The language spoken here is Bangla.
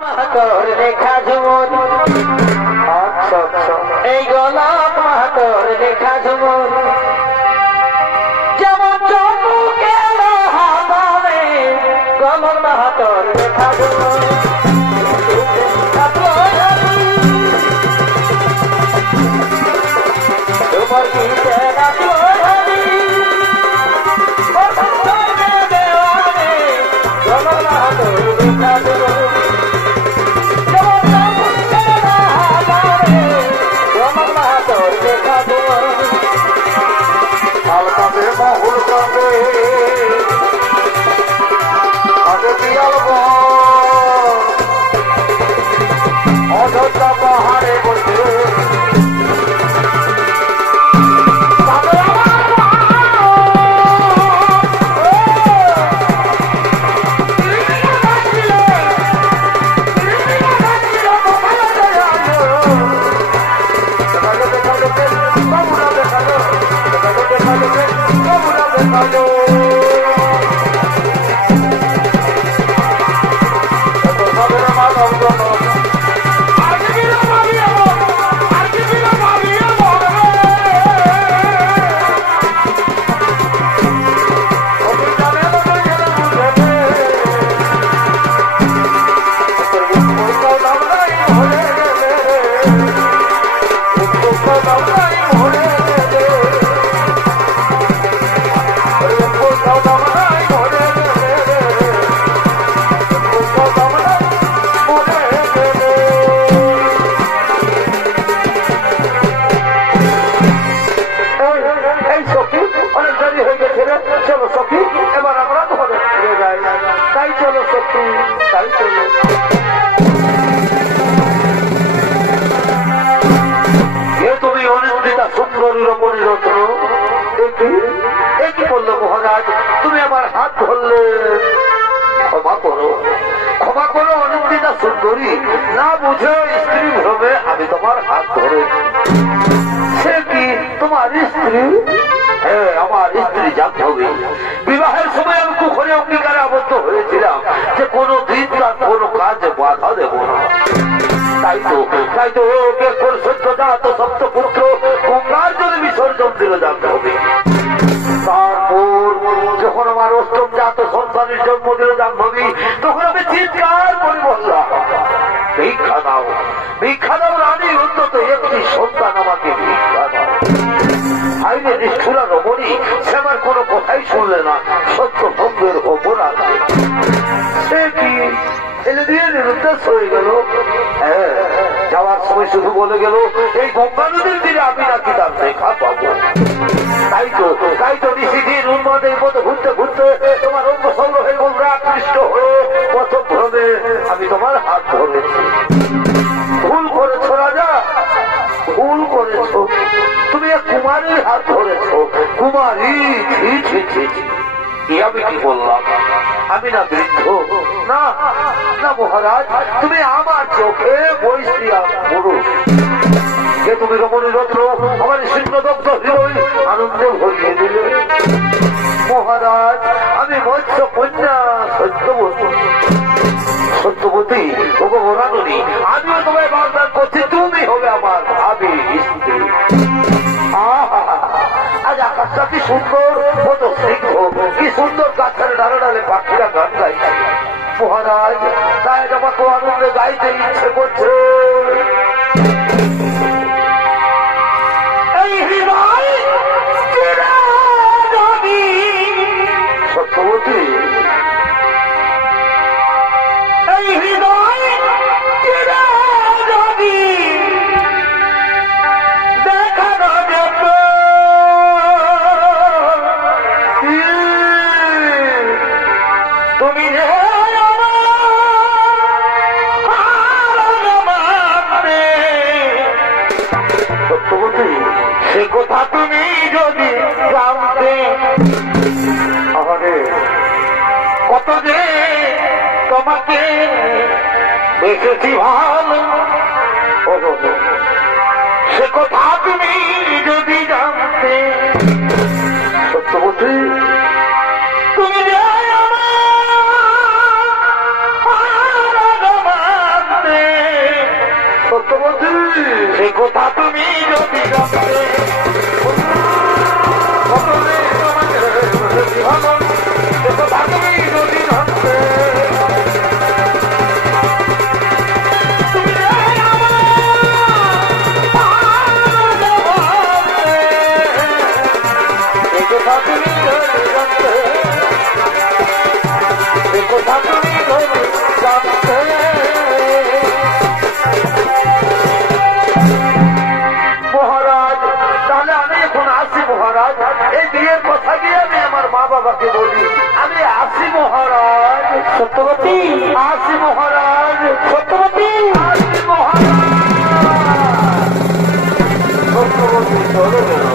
মাহাতোর রেখা ঝুমুর এই গোলাপ মাহাতোর রেখা ঝুমুর যেমন চমুকের হাতে কমল মাহাতোর রেখা ঝুমুর তোমার কি অযোধ্যা পাহাড়ে বসে মহারাজ তুমি আমার হাত ধরলে ক্ষমা করো অনন্দিতা সুন্দরী না বুঝে স্ত্রী ভ্রমে আমি তোমার হাত ধরে সে কি তোমার স্ত্রী? হ্যাঁ আমার স্ত্রী জাহ্নবী। বিবাহের সময় আমি কুখরে অঙ্গীকারে আবদ্ধ হয়েছিলাম যে কোনো দিন তার কোনো কাজে বাধা দেব না। তাই তো ওকে সত্যজাত সপ্তপুত্র গঙ্গার জলে বিসর্জন দিল জাহ্নবী। তারপর যখন আমার অষ্টম জাত সন্তানের জন্ম দিল জাহ্নবী তখন আমি চিৎকার করে বললাম ভিক্ষা দাও রানী, অন্তত একটি সন্তান আমাকে ভিক্ষা দাও। আইনে নিষ্ঠুরা রমণী সে আমার কোনো কথাই শুনলে না, সত্য ভঙ্গের অপরাধ সে কি ছেলে দিয়ে নিরুদ্দেশ হয়ে গেল। হ্যাঁ যাওয়ার সময় শুধু বলে গেল এই গঙ্গা নদীর তীরে আমি নাকি তার দেখা পাবো। তাই তো নিশিদিন উন্মাদের মতো ঘুরতে ঘুরতে তোমার অঙ্গ সংগ্রহে গঙ্গা আকৃষ্ট হয়ে প্রথম ভ্রমে আমি তোমার হাত ধরেছি। ভুল করেছ রাজা, ভুল করেছ। তুমি এক কুমারীর হাত ধরেছ। কুমারী আমি কি বললাম? আমি না বৃদ্ধ না না মহারাজ, তুমি আমার চোখে বৈশিয়া পুরুষ। যে তুমি রমণী রত্ন আমার সিংহদগ্ধ হৃদয় আনন্দে ভরিয়ে দিলে। মহারাজ আমি মৎস্য কন্যা সত্যবতী ভগবানী, আমিও তোমায় বারবার করছি তুমি হবে আমার ভাবি স্ত্রী। আজ আকাশটা কি সুন্দর, কত সিংহ, কি সুন্দর গাছের ডালে ডালে পাখিরা গান গাইছে। মহারাজ তাই আমাকে আনন্দে গাইতে ইচ্ছে করছে। এই হৃদয় সত্যবতী, এই হৃদয় দেখানো যেত তুমি সত্যবতী, সে কথা তুমি যদি জানতে কত যে তোমাকে বেশি ভালো, সে কথা তুমি যদি জানতে। সত্যবতী তুমি যে আমার মহারাজ তাহলে আমি এখন আসি মহারাজ, এই বিয়ের কথা গিয়ে আমি আমার মা বাবাকে বলি আমি আসি মহারাজ। সত্যবতী আসি মহারাজ, সত্যবতী আসি মহারাজ। সত্যবতী চলো।